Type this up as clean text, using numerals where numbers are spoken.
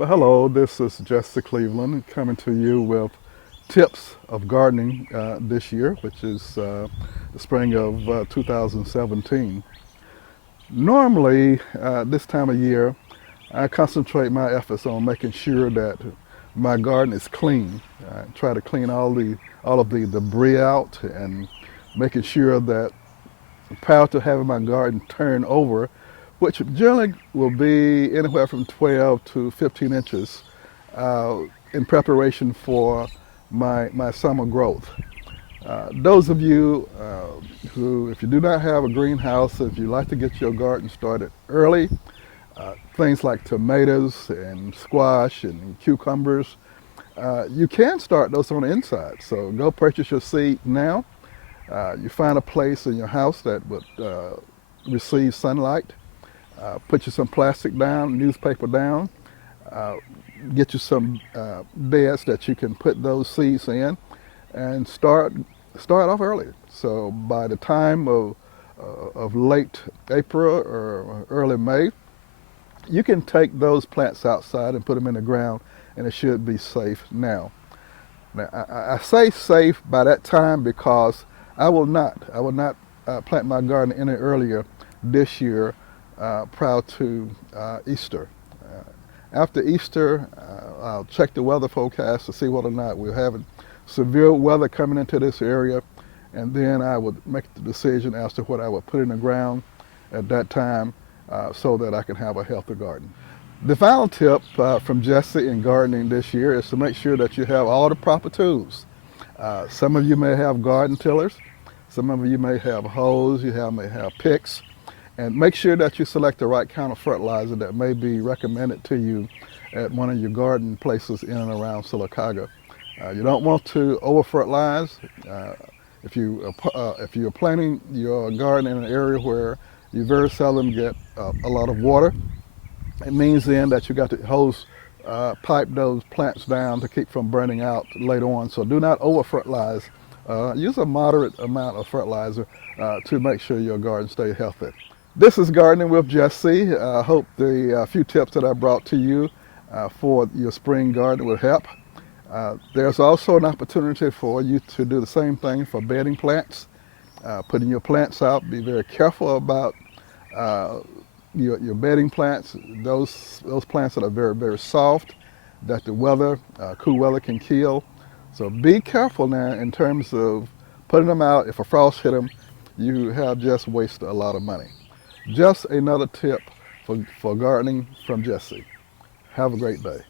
Well, hello, this is Jesse Cleveland coming to you with tips of gardening this year, which is the spring of 2017. Normally, this time of year, I concentrate my efforts on making sure that my garden is clean. I try to clean all of the debris out and making sure that prior to having my garden turned over, which generally will be anywhere from 12 to 15 inches in preparation for my summer growth. Those of you who, if you do not have a greenhouse, if you like to get your garden started early, things like tomatoes and squash and cucumbers, you can start those on the inside. So go purchase your seed now. You find a place in your house that would receive sunlight. Put you some plastic down, newspaper down. Get you some beds that you can put those seeds in, and start off early. So by the time of late April or early May, you can take those plants outside and put them in the ground, and it should be safe now. Now, I say safe by that time because I will not plant my garden any earlier this year prior to Easter. After Easter, I'll check the weather forecast to see whether or not we're having severe weather coming into this area, and then I would make the decision as to what I would put in the ground at that time so that I can have a healthy garden. The final tip from Jesse in gardening this year is to make sure that you have all the proper tools. Some of you may have garden tillers, some of you may have hoes, may have picks, and make sure that you select the right kind of fertilizer that may be recommended to you at one of your garden places in and around Sylacauga. You don't want to over-fertilize. If you're planting your garden in an area where you very seldom get a lot of water, it means then that you got to hose pipe those plants down to keep from burning out later on. So do not over-fertilize. Use a moderate amount of fertilizer to make sure your garden stays healthy. This is Gardening with Jesse. I hope the few tips that I brought to you for your spring garden will help. There's also an opportunity for you to do the same thing for bedding plants. Putting your plants out, be very careful about your bedding plants. Those plants that are very, very soft, that the weather, cool weather can kill. So be careful now in terms of putting them out. If a frost hit them, you have just wasted a lot of money. Just another tip for gardening from Jesse. Have a great day.